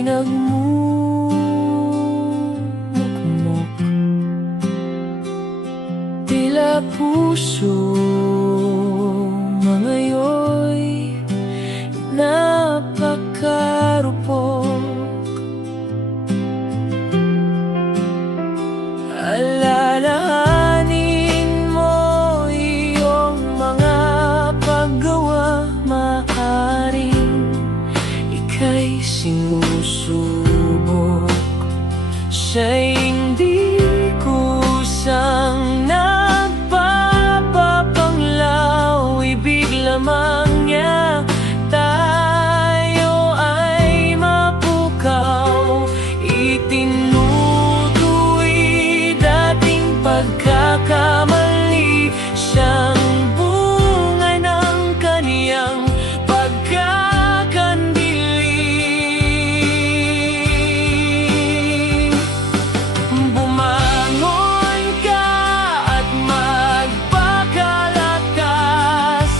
ako'y nagmumukmok, tila puso ngayo'y napakarupok. Alalahanin mo iyong mga paggawa, maaaring ika'y sinusubok sa hindi kusang nagpapapanglaw. Ibig lamang niya tayo ay mapukaw. Itinutuwi dating pagkakamali, siyang bunga ng kaniyang pagkakandili. Bumangon ka at magpakalakas,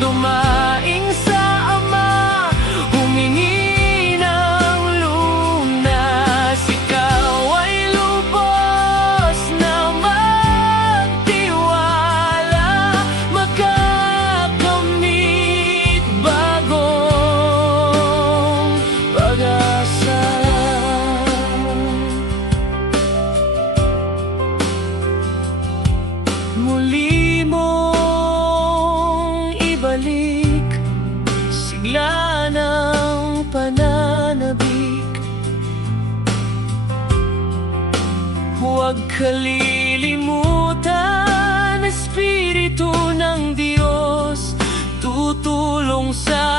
dumaing sa Ama, humingi ng lunas. Ikaw ay lubos na magtiwala, makakamit bagong pag-asa. Muli mong ibalik sigla ng pananabik. Huwag kalilimutan, Espiritu ng Diyos, tutulong sa